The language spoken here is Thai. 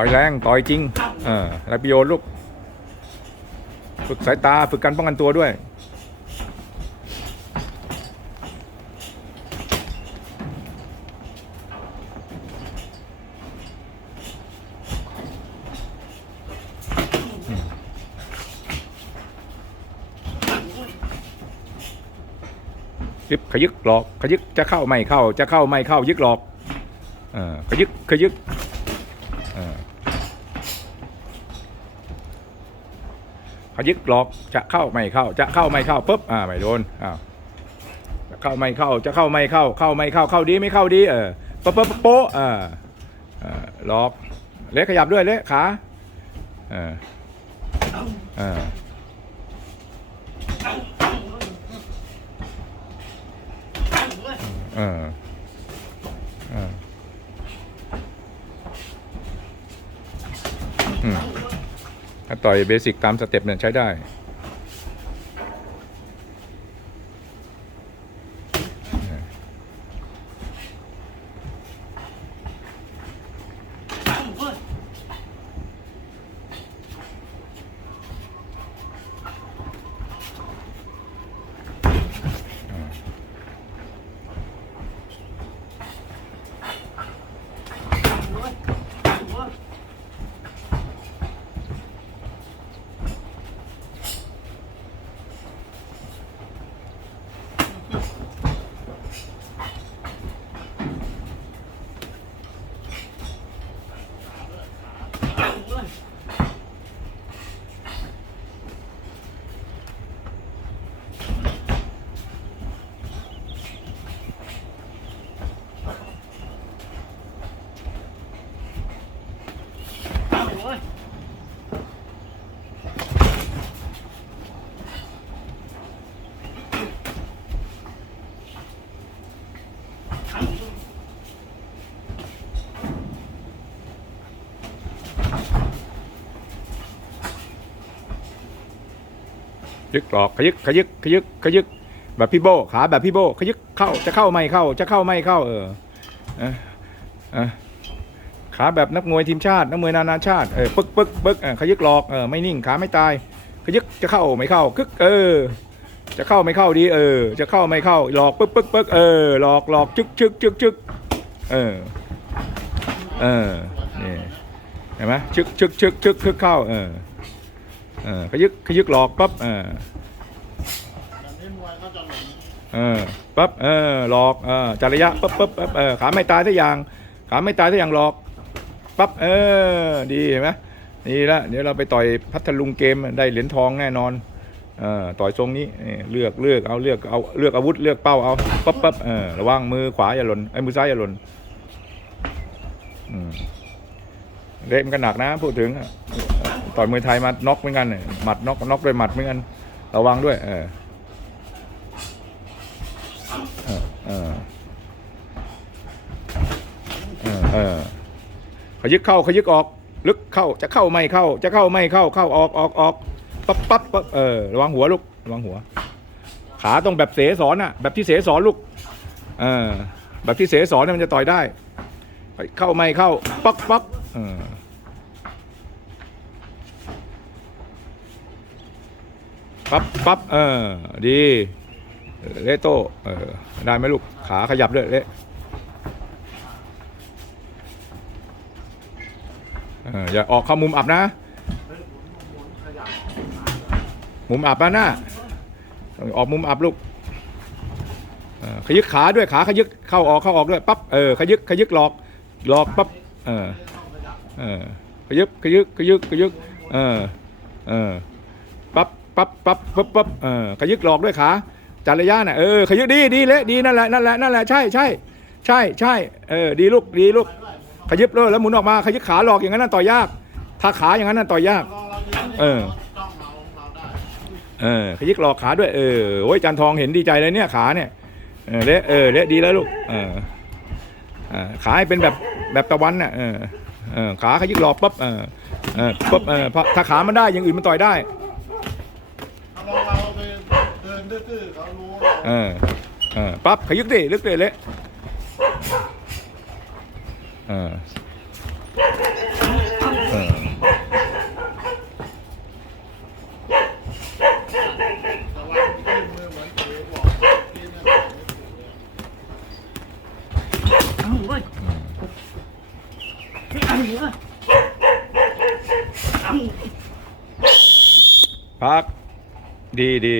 ต่อยแรงต่อยจริงเออไรประโยชน์ลูกฝึกสายตาฝึกการป้องกันตัวด้วยยึกขยึกหลอกขยึกจะเข้าไม่เข้าจะเข้าไม่เข้ายึกหลอกเออขยึกขยึกเออ ขยึกหลอกจะเข้าไม่เข้า จะเข้าไม่เข้าปุ๊บอ่าไม่โดนอ้าวจะเข้าไม่เข้าจะเข้าไม่เข้า เข้าไม่เข้าเข้าดีไม่เข้าดีเออโป๊ะโป๊ะโป๊ะอ่าออหลอกเละขยับด้วยเละขาออเออเออเอออืม ถ้าต่อยเบสิกตามสเต็ปเนี่ยใช้ได้ ยึกหลอกขยึกขยึกขยึกขยึก แบบพี่โบขาแบบพี่โบขยึกเข้าจะเข้าไม่เข้า จะเข้าไม่เข้า เออออเออขาแบบนักมวยทีมชาตินักมวยนานาชาติเออปึ๊กปึ๊กปึ๊กเออขยึกหลอกเออไม่นิ่งขาไม่ตายขยึกจะเข้าไม่เข้าคึกเออ จะเข้าไม่เข้าดีเออ จะเข้าไม่เข้าหลอกปึ๊กปึ๊กปึ๊กเออหลอกหลอกจึกจึกจึกจึกเออเออนี่เห็นไหมชึกชึกชึกชึกคึกเข้าเออ เออขยึกขยึกหลอกปั๊บเอออย่างนี้มวยก็จะหลงเออปั๊บเออหลอกเออจัดระยะปั๊บปั๊บปั๊บเออขาไม่ตายสักอย่าง ขาไม่ตายสักอย่างหลอกปั๊บเออดีเห็นไหมนี่ละเดี๋ยวเราไปต่อยพัทลุงเกมได้เหรียญทองแน่นอนเออต่อยทรงนี้เลือกเลือกเอาเลือกเอาเลือกอาวุธเลือกเป้าเอาปั๊บปั๊บเออระวังมือขวาอย่าหล่นไอ้มือซ้ายอย่าหล่นเละมันก็หนักนะพูดถึง ต่อยมวยไทยมาน็อกเหมือนกันหมัดน็อกน็อกด้วยหมัดเหมือนกันระวังด้วย เออเออเออเออเขยึกเข้าขยึกออก ลึกเข้าจะเข้าไม่เข้า จะเข้าไม่เข้าเข้าออกออกออกปั๊บปั๊บปั๊บเออระวังหัวลูกระวังหัว ขาต้องแบบเสสอนอะ แบบที่เสสอนลูกเออแบบที่เสสอนเนี่ยมันจะต่อยได้เข้าไม่เข้าป๊อกป๊อกเออ ปั๊บปั๊บเออ ดีเลโต้เออได้ไหมลูก ขาขยับด้วยเละอย่าออกเข้ามุมอับนะ มุมอับนะนะต้องออกมุมอับลูกขยึกขาด้วยขาขยึกเข้าออกเข้าออกด้วยปั๊บเออขยึกขยึกหลอกหลอกปั๊บเออเออขยึกขยึกขยึกขยึกเออเออ ปั๊บปั๊บปั๊บปั๊บปั๊บเออขยึกหลอกด้วยขาจัดรยะน่ะเออขยึกดีดีเละดีนั่นแหละนั่นแหละนั่นแหละใช่ใช่ใช่ใช่เออดีลูกดีลูกขยึบเลยแล้วหมุนออกมาขยึกขาหลอกอย่างนั้นน่ะต่อยาก ถ้าขาอย่างนั้นน่ะต่อยาก เออเออขยิกหลอกขาด้วยเออโอ้ยจันทองเห็นดีใจเลยเนี่ยขาเนี่ยเออเละเออเละดีแล้วลูกเออเออขาให้เป็นแบบแบบตะวันน่ะเออเออขาขยิกหลอกปั๊บเออเออปั๊บเออพอถ้าขามันได้อย่างอื่นมันต่อยได้ ตื้อๆเขารู้เออเออปั๊บขยึกดิลึกดิเละเออเออแต่ว่าที่มือเหมือนเสือบอกที่ไม่บอกไม่ถูกเลยเอาเว้ยเอาเว้ยเอา พัก ดีดี